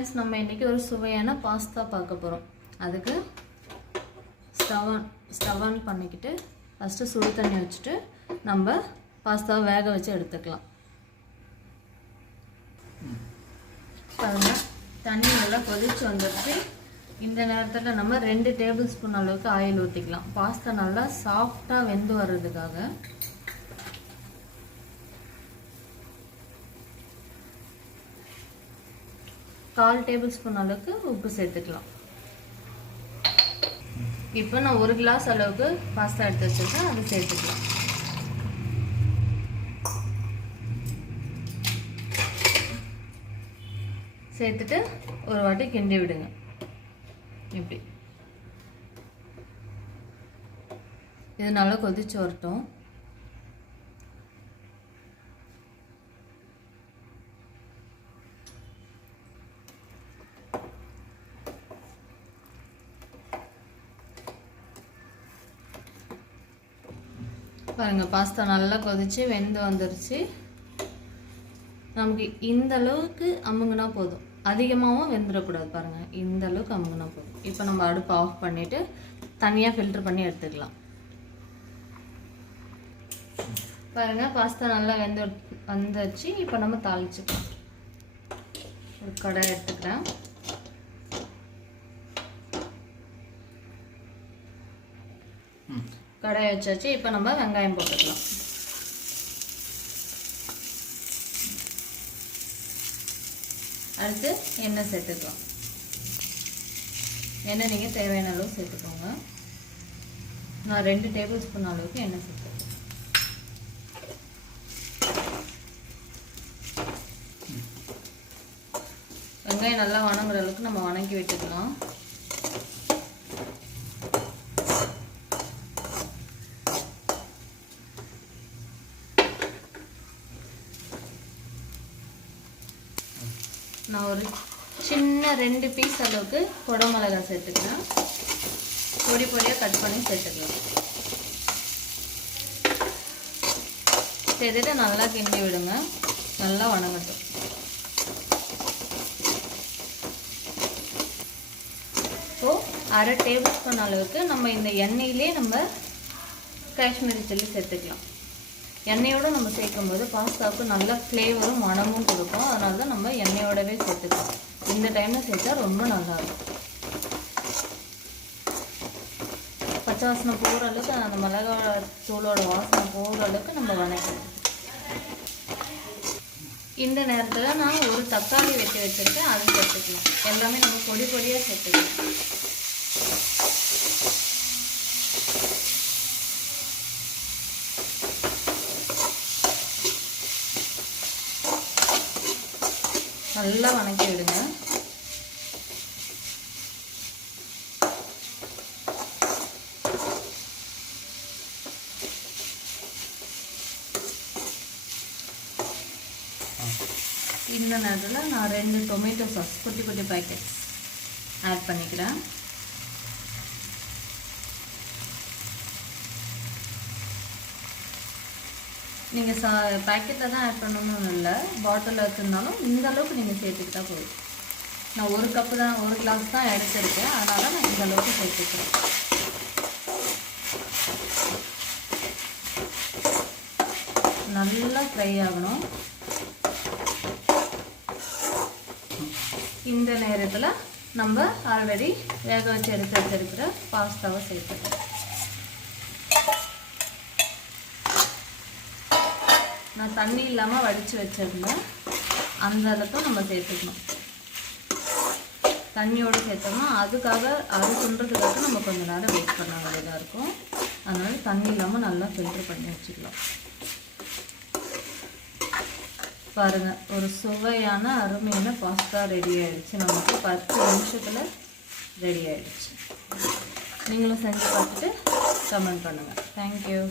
Friends, நம்ம இன்றைக்கி ஒரு சுவையான பாஸ்தா பார்க்க போகிறோம். அதுக்கு ஸ்டவ் ஆன் பண்ணிக்கிட்டு ஃபஸ்ட்டு சுடு தண்ணி வச்சுட்டு நம்ம பாஸ்தாவை வேக வச்சு எடுத்துக்கலாம். பாருங்கள், தண்ணி நல்லா கொதிச்சு வந்துடுச்சு. இந்த நேரத்தில் நம்ம 2 டேபிள் ஸ்பூன் அளவுக்கு ஆயில் ஊற்றிக்கலாம். பாஸ்தா நல்லா சாஃப்டாக வெந்து வர்றதுக்காக. கால் டேபிள் ஸ்பூன் அளவுக்கு உப்பு சேர்த்துக்கலாம். இப்போ நான் 1 கிளாஸ் அளவுக்கு பாஸ்தா எடுத்து வச்சுருக்கேன், அதை சேர்த்துக்கலாம். சேர்த்துட்டு ஒரு வாட்டி கிண்டி விடுங்க. இப்படி இது நல்லா கொதிச்சு வரட்டும். பாருங்க, பாஸ்தா நல்லா கொதிச்சு வெந்து வந்துருச்சு. நமக்கு இந்த அளவுக்கு அமுங்கினா போதும், அதிகமாகவும் வெந்துடக்கூடாது. பாருங்க, இந்த அளவுக்கு அமுங்கினா போதும். இப்போ நம்ம அடுப்பு ஆஃப் பண்ணிட்டு தனியாக ஃபில்டர் பண்ணி எடுத்துக்கலாம். பாருங்க, பாஸ்தா நல்லா வந்துருச்சு. இப்போ நம்ம தாளிச்சுக்கலாம். ஒரு கடாய் எடுத்துக்கிறேன். கடாய் வச்சாச்சு. இப்போ நம்ம வெங்காயம் போட்டுக்கலாம். அடுத்து எண்ணெய் சேர்த்துக்கலாம். எண்ணெய் நீங்கள் தேவையான அளவு சேர்த்துக்கோங்க. நான் 2 டேபிள் ஸ்பூன் அளவுக்கு எண்ணெய் சேர்த்துக்கேன். வெங்காயம் நல்லா வணங்குற அளவுக்கு நம்ம வணக்கி விட்டுக்கலாம். நான் ஒரு சின்ன 2 பீஸ் அளவுக்கு குடமிளகாய் சேர்த்துக்கிறேன். பொடி பொடியாக கட் பண்ணி சேர்த்துக்கலாம். சேர்த்துட்டு நல்லா கிண்டி விடுங்க. நல்லா வணங்கட்டும். ஸோ 1/2 டேபிள் ஸ்பூன் அளவுக்கு நம்ம இந்த எண்ணெயிலே நம்ம காஷ்மீரி சில்லி சேர்த்துக்கலாம். எண்ணெயோடு நம்ம சேர்க்கும் போது பாஸ்தாவுக்கு நல்ல ஃப்ளேவரும் மணமும் கொடுக்கும். அதனால தான் நம்ம எண்ணெயோடவே சேர்த்துக்கலாம். இந்த டைமில் சேர்த்தா ரொம்ப நல்லாயிருக்கும். பச்சை வாசனை போகிற அளவுக்கு, அந்த மிளகாய் தூளோட வாசனை போகிற அளவுக்கு நம்ம வணக்கணும். இந்த நேரத்தில் நான் ஒரு தக்காளி வெட்டி வச்சுருக்கேன், அது சேர்த்துக்கலாம். எல்லாமே நம்ம பொடி பொடியாக சேர்த்துக்கலாம். நல்லா வணக்கி விடுங்க. இந்த நேரத்தில் நான் 2 டொமேட்டோ சாஸ் குட்டி குட்டி பேக்கெட்ஸ் ஆட் பண்ணிக்கிறேன். நீங்கள் பேக்கெட்டில் தான் ஆட் பண்ணணும்னு இல்லை, பாட்டிலில் வச்சுருந்தாலும் இந்த அளவுக்கு நீங்கள் சேர்த்துக்கிட்டா போதும். நான் 1 கப்பு தான், 1 கிளாஸ் தான் எடுத்துருக்கேன். அதனால் நான் இந்த அளவுக்கு சேர்த்துக்கிறேன். நல்லா ஃப்ரை ஆகணும். இந்த நேரத்தில் நம்ம ஆல்ரெடி வேக வச்சு எடுத்து வச்சிருக்கிற பாஸ்தாவை சேர்த்துக்கிறோம். நான் தண்ணி இல்லாமல் வடித்து வச்சிருந்தேன், அந்த அளவுக்கு நம்ம சேர்த்துக்கணும். தண்ணியோடு சேர்த்தோம்னா அதுக்காக அது சுண்டுறதுக்காக நம்ம கொஞ்சம் நேரம் வெயிட் பண்ண வேண்டியதாக இருக்கும். அதனால் தண்ணி இல்லாமல் நல்லா ஃபில்டர் பண்ணி வச்சுக்கலாம். பாருங்கள், ஒரு சுவையான அருமையான பாஸ்தா ரெடி ஆகிடுச்சு. நமக்கு 10 நிமிஷத்தில் ரெடி ஆகிடுச்சு. நீங்களும் செஞ்சு பார்த்துட்டு கமெண்ட் பண்ணுங்கள். தேங்க்யூ.